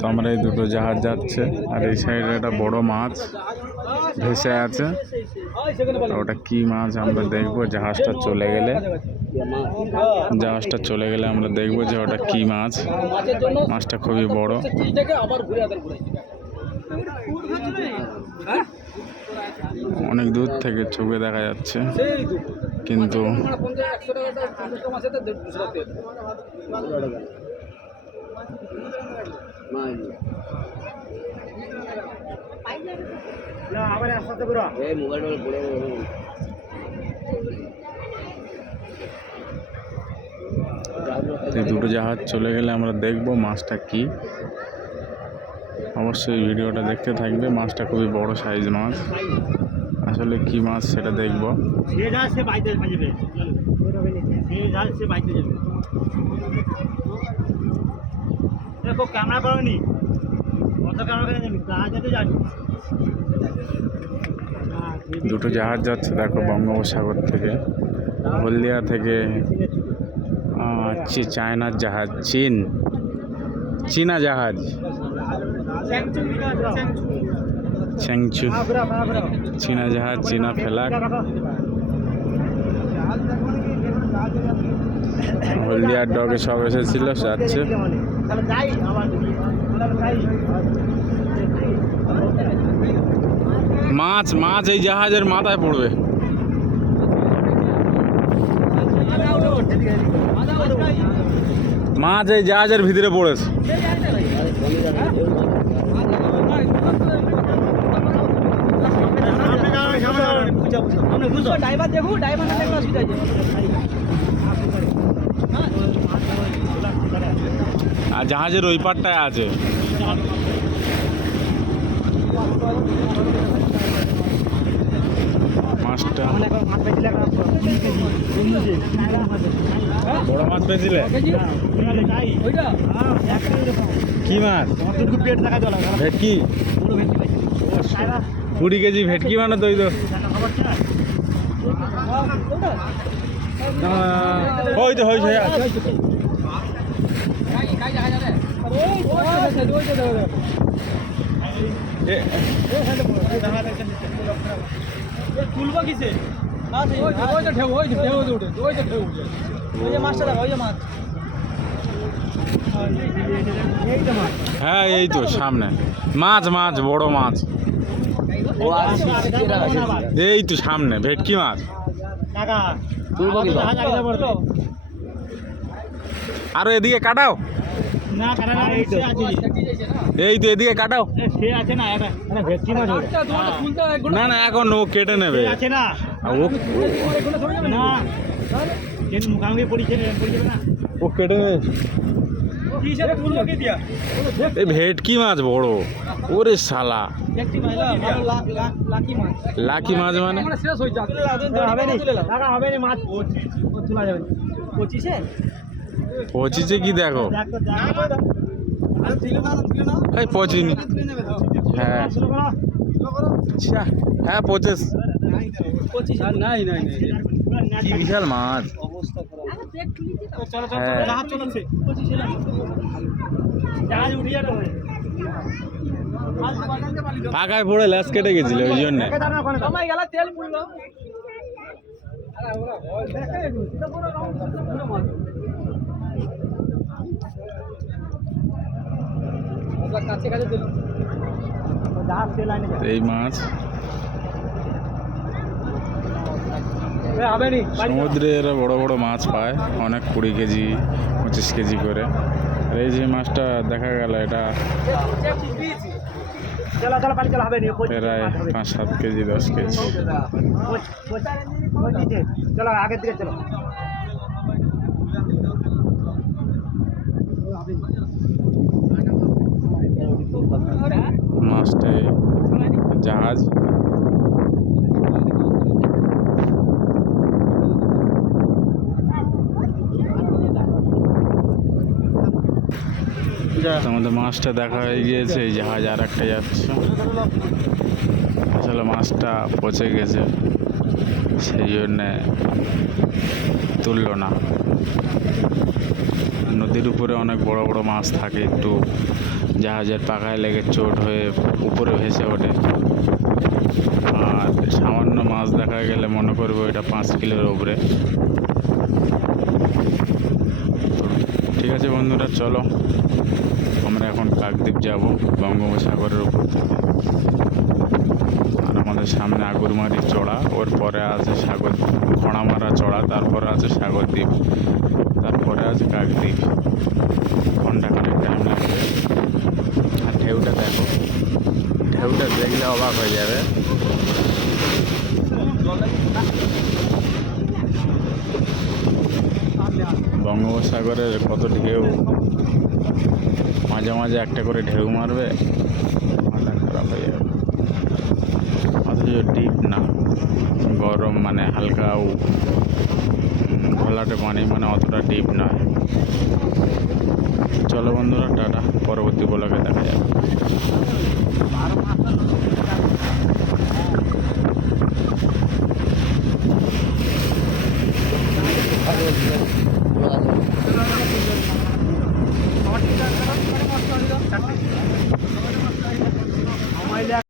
তো আমরা এই দুটো জাহাজ যাচ্ছে, আর এই সাইডে একটা বড় মাছ ভেসে আছে। তো ওটা কি মাছ আমরা দেখবো, জাহাজটা চলে গেলে আমরা দেখবো যে ওটা কি মাছ। মাছটা খুবই বড়। অনেক দূর থেকে চোখে দেখা যাচ্ছে, কিন্তু এই দুটো জাহাজ চলে গেলে আমরা দেখবো মাছটা কি। অবশ্যই ভিডিওটা দেখতে থাকবে। মাছটা খুবই বড় সাইজ মাছ, আসলে কি মাছ সেটা দেখবো। দুটো জাহাজ যাচ্ছে দেখো, বঙ্গোপসাগর থেকে, হলদিয়া থেকে চায়নার জাহাজ, চীনা জাহাজ, চ্যাংচু চীনা জাহাজ, চীনা ফেলাক। হলদিয়ার ডগে সব এসেছিল, যাচ্ছে। মাছ এই জাহাজের মাথায় পড়বে। মাছ এই জাহাজের ভিতরে পড়েছে। আর জাহাজের ওই পারটায় আছে। মাছটা বড় মাছ পেয়েছিলে? কি মাছ? ভেটকি, 20 কেজি ভেটকি মানে তো। ওই তো হয়েছে। তুলবো কিসে? হ্যাঁ এই তো সামনে মাছ, বড় মাছ। এই তো সামনে ভেটকি মাছ। আরো এদিকে কাটাও। এই তো এদিকে কাটাও। না এখন ও কেটে নেবে। ও কেটে নেবে। এই ভেটকি মাছ বড়। ওরে শালা, লাকি মাছ মানে পঁচিশে কি দেখো? এই পঁচিনি। হ্যাঁ হ্যাঁ 25। কি বিশাল মাছ। পাকায় পড়ে ল্যাস কেটে গেছিল, ওই জন্য। এই মাছ সমুদ্রে এরা বড় বড় মাছ পায়, অনেক 20 কেজি 25 কেজি করে। আর এই যে মাছটা দেখা গেল, এটা প্রায় 5-7 কেজি 10 কেজি। মাছটাই জাহাজ। আমাদের মাছটা দেখা হয়ে গিয়েছে, এই জাহাজ আর একটা যাচ্ছে। আসলে মাছটা পচে গেছে, সেই জন্যে তুললো না। নদীর উপরে অনেক বড় বড় মাছ থাকে, একটু জাহাজের পাখায় লেগে চোট হয়ে উপরে ভেসে ওঠে। আর সামান্য মাছ দেখা গেলে মনে করবো এটা 5 কিলোর উপরে। ঠিক আছে বন্ধুরা, চলো আমরা এখন কাকদ্বীপ যাব বঙ্গোপসাগরের উপর থেকে। আর আমাদের সামনে আগুরমারি চড়া, ওর পরে আছে খড়ামারা চড়া, তারপরে আছে সাগরদ্বীপ, তারপরে আছে কাকদ্বীপ। ঘন্টাখানেক টাইম লাগবে। আর ঢেউটা দেখো, ঢেউটা দেখলে অবাক হয়ে যাবে। বঙ্গোপসাগরের কত ঢেউ, মাঝে মাঝে একটা করে ঢেউ মারবে, মাথা খারাপ হয়ে যাবে। অথচ ডিপ না, গরম মানে হালকা ঘোলাটে পানি, মানে অতটা ডিপ নয়। চলো বন্ধুরা, টাটা, পরবর্তী ব্লগে দেখা যাবে।